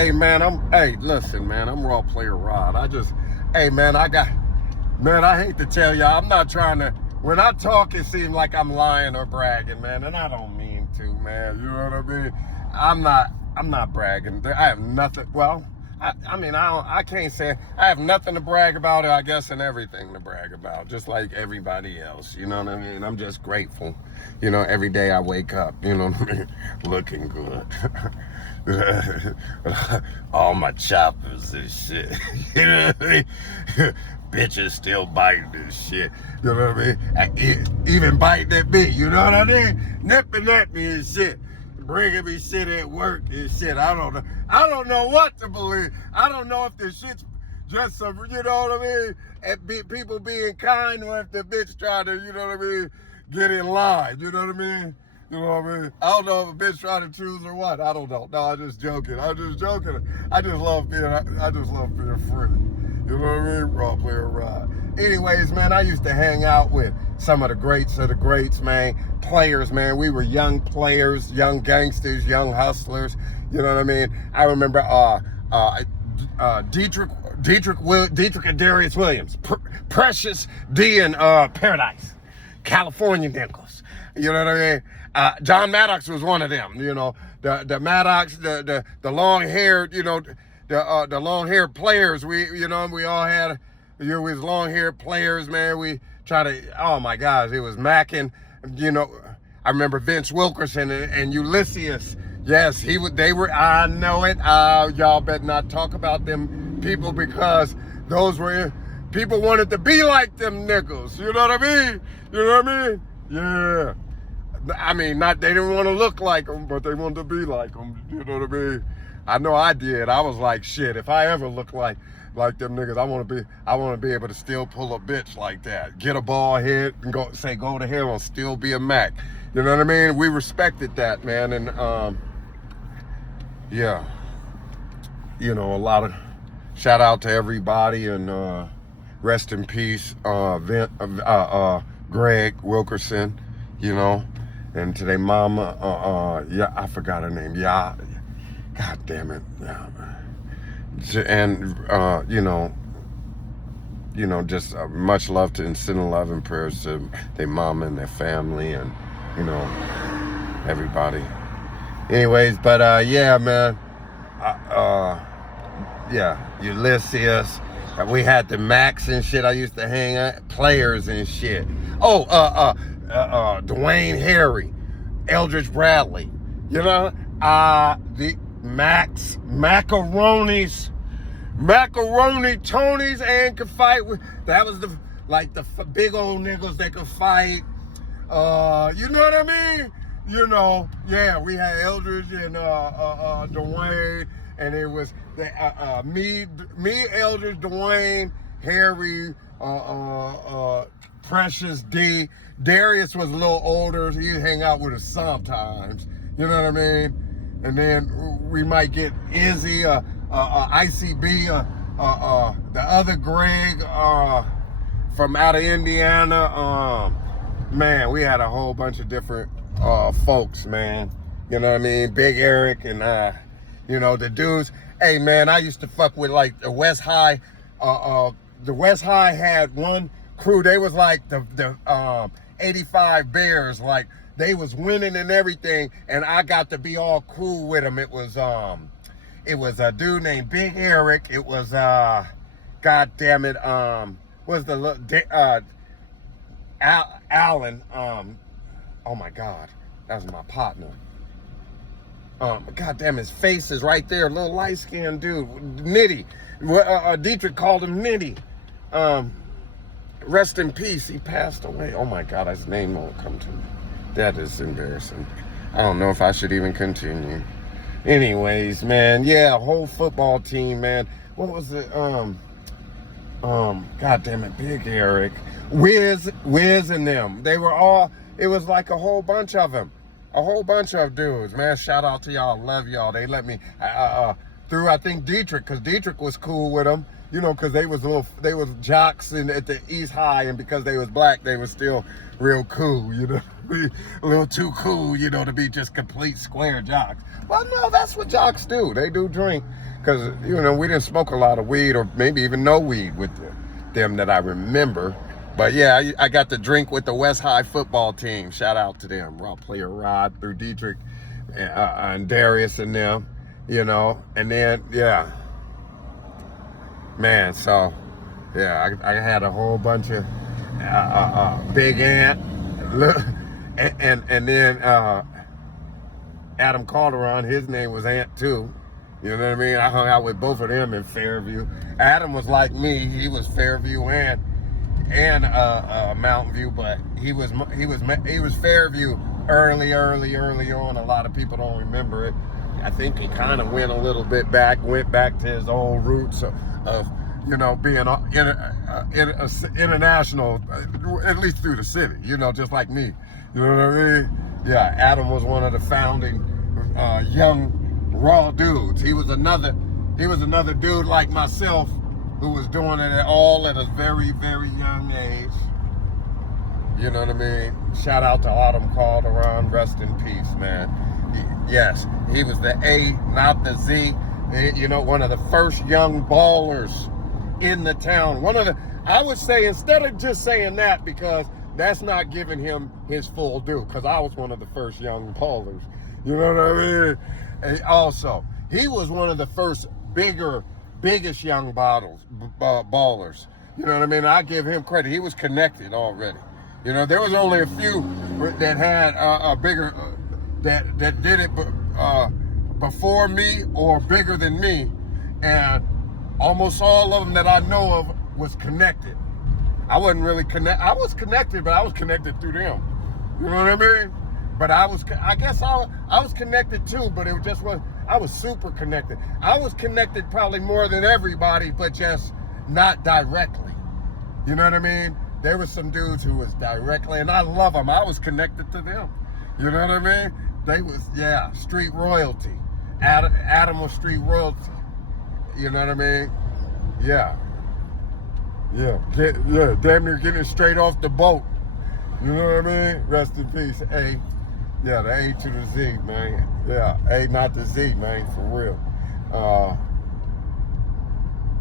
Hey, man, listen, man, I'm Raw Player Rod. Hey, man, I hate to tell y'all, I'm not trying to, when I talk, it seems like I'm lying or bragging, man, and I don't mean to, man, you know what I mean? I'm not bragging. I have nothing, well, I can't say, I have nothing to brag about, I guess, and everything to brag about, just like everybody else, you know what I mean? I'm just grateful, you know, every day I wake up, you know what I mean? Looking good. All my choppers and shit, you know what I mean? Bitches still biting this shit, you know what I mean? Even biting at me, you know what I mean? Nipping at me and shit. Bringing me shit at work and shit. I don't know what to believe. I don't know if this shit's just some, you know what I mean? And people being kind, or if the bitch trying to, you know what I mean, get in line, you know what I mean? You know what I mean? I don't know if a bitch trying to choose or what. I don't know. No, I'm just joking. I just love being free. You know what I mean? Raw Player Rod. Anyways, man, I used to hang out with some of the greats of the greats, man. Players, man. We were young players, young gangsters, young hustlers. You know what I mean? I remember Dietrich and Darius Williams, Precious D and Paradise, California Nichols. You know what I mean? John Maddox was one of them. You know, the Maddox, the long-haired, you know, the long-haired players. We all had, you know, we was long-haired players, man. We try to, oh my gosh, it was Mackin, you know. I remember Vince Wilkerson and Ulysses. Yes, I know it. Y'all better not talk about them people, because people wanted to be like them niggas. You know what I mean? You know what I mean? Yeah. I mean, they didn't want to look like them, but they wanted to be like them. You know what I mean? I know I did. I was like, shit, if I ever look like them niggas, I want to be able to still pull a bitch like that. Get a bald head and go to hell and still be a Mac. You know what I mean? We respected that, man. And, yeah. You know, a lot of shout out to everybody, and rest in peace, Greg Wilkerson, you know, and to their mama, yeah, I forgot her name. Yeah. God damn it. Yeah. And, just much love to and sending love and prayers to their mama and their family and, you know, everybody. Anyways, but, yeah, man. Yeah, Ulysses. We had the Max and shit. I used to hang out, players and shit. Oh, Dwayne Harry, Eldridge Bradley. You know, the Macaroni Tonys, and could fight with. That was the big old niggas that could fight. You know what I mean? You know, yeah, we had Eldridge and Dwayne, and it was me, Eldridge, Dwayne, Harry, Precious D. Darius was a little older, so he'd hang out with us sometimes. You know what I mean? And then we might get Izzy, ICB, the other Greg from out of Indiana. Man, we had a whole bunch of different folks, man. You know what I mean? Big Eric and, you know, the dudes. Hey, man, I used to fuck with, like, the West High. The West High had one crew. They was like the 85 Bears, like, they was winning and everything, and I got to be all cool with them. It was a dude named Big Eric. It was God damn it, was the Allen. Oh my God, that was my partner. God damn, his face is right there. Little light skinned dude, Nitty. Dietrich called him Nitty. Rest in peace. He passed away. Oh my God, his name won't come to me. That is embarrassing. I don't know if I should even continue. Anyways, man, yeah, whole football team, man. What was it? God damn it, Big Eric, Wiz and them. They were all. It was like a whole bunch of them, a whole bunch of dudes, man. Shout out to y'all, love y'all. They let me through, I think, Dietrich, because Dietrich was cool with them. You know, because they was jocks at the East High, and because they was black, they was still real cool, you know. A little too cool, you know, to be just complete square jocks. Well, no, that's what jocks do. They do drink. because we didn't smoke a lot of weed or maybe even no weed with them that I remember. But yeah, I got to drink with the West High football team. Shout out to them. Raw player Rod through Dietrich and Darius and them, and then, yeah. Man, so, yeah, I had a whole bunch of Big Ant, and then Adam Calderon, his name was Ant too. You know what I mean? I hung out with both of them in Fairview. Adam was like me; he was Fairview and Mountain View, but he was Fairview early on. A lot of people don't remember it. I think he kind of went back to his old roots of being international, at least through the city. Just like me. You know what I mean? Yeah, Adam was one of the founding young raw dudes. He was another dude like myself who was doing it all at a very, very young age. You know what I mean? Shout out to Autumn Calderon, rest in peace, man. Yes, he was the A, not the Z. One of the first young ballers in the town. I would say, instead of just saying that, because that's not giving him his full due, because I was one of the first young ballers. You know what I mean? And also, he was one of the first biggest young ballers. You know what I mean? I give him credit. He was connected already. There was only a few that had a bigger, that did it before me or bigger than me, and almost all of them that I know of was connected. I wasn't really connected. I was connected, but I was connected through them. You know what I mean? But I guess I was connected too, but I was super connected. I was connected probably more than everybody, but just not directly. You know what I mean? There was some dudes who was directly, and I love them. I was connected to them. You know what I mean? They was, street royalty. Adam was street royalty. You know what I mean? Yeah. Damn near getting straight off the boat. You know what I mean? Rest in peace, A. Yeah, the A to the Z, man. Yeah, A, not the Z, man, for real.